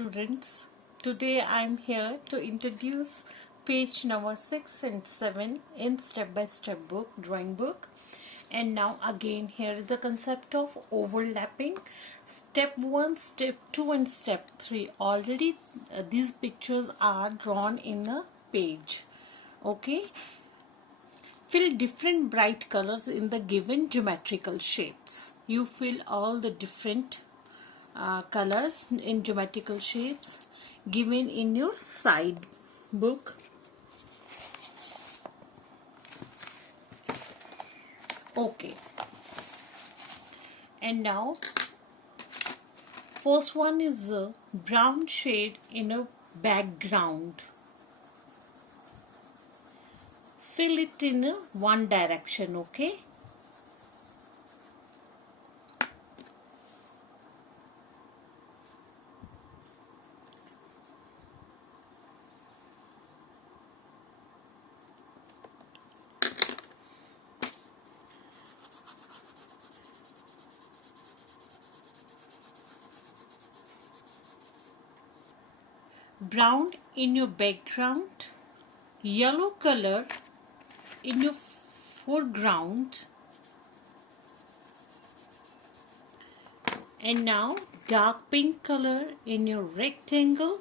students. Today I am here to introduce page number 6 and 7 in step-by-step book, drawing book. And now again here is the concept of overlapping. Step 1, step 2 and step 3. Already these pictures are drawn in a page. Okay. Fill different bright colors in the given geometrical shapes. You fill all the different colors in geometrical shapes given in your side book. Okay, and now first one is a brown shade in a background. Fill it in one direction. Okay, brown in your background, yellow color in your foreground, and now dark pink color in your rectangle,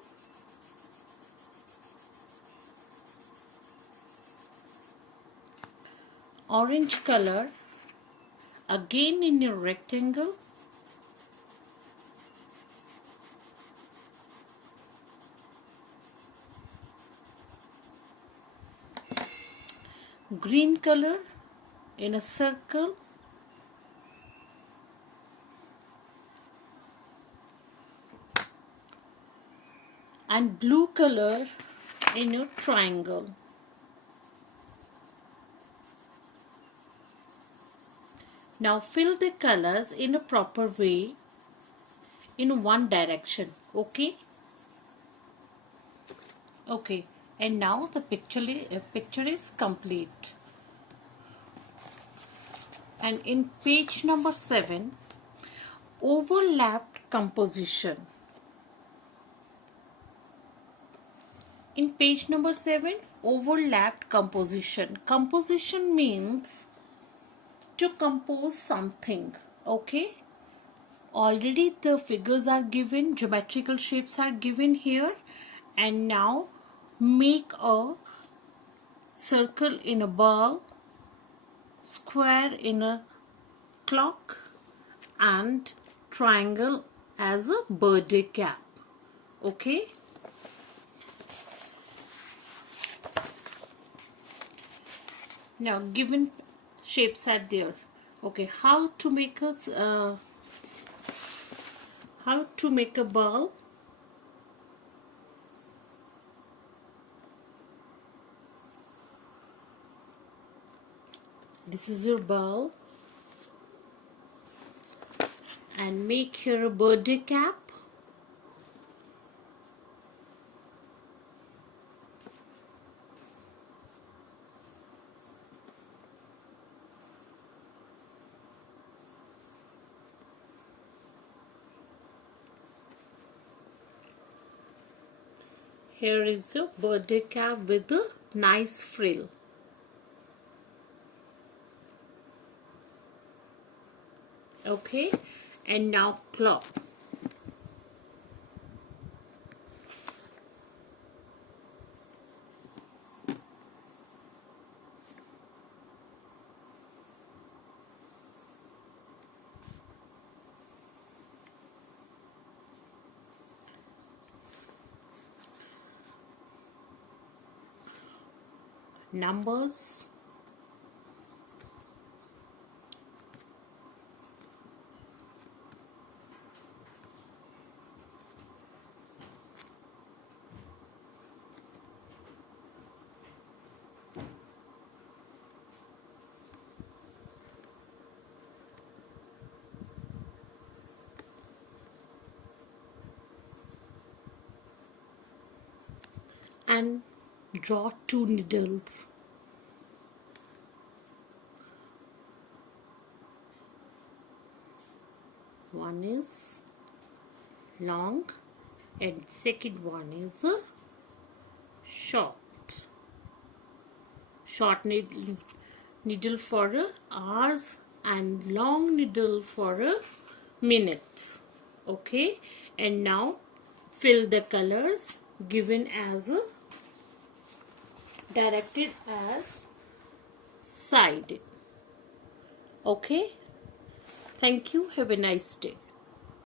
orange color again in your rectangle, green color in a circle, and blue color in a triangle. Now fill the colors in a proper way in one direction. Okay, and now the picture is complete. And in page number 7, overlapped composition. In page number 7, overlapped composition. Composition means to compose something. Okay, already the figures are given, geometrical shapes are given here, and now make a circle in a ball, square in a clock, and triangle as a birthday cap. Okay, now given shapes are there. Okay, how to make a ball? This is your ball, and make here a birthday cap. Here is a birthday cap with a nice frill. Okay, and now clock. Numbers, and draw 2 needles. One is long and second one is short needle for hours and long needle for minutes. Okay, and now fill the colors given as directed as side. Okay, thank you, have a nice day.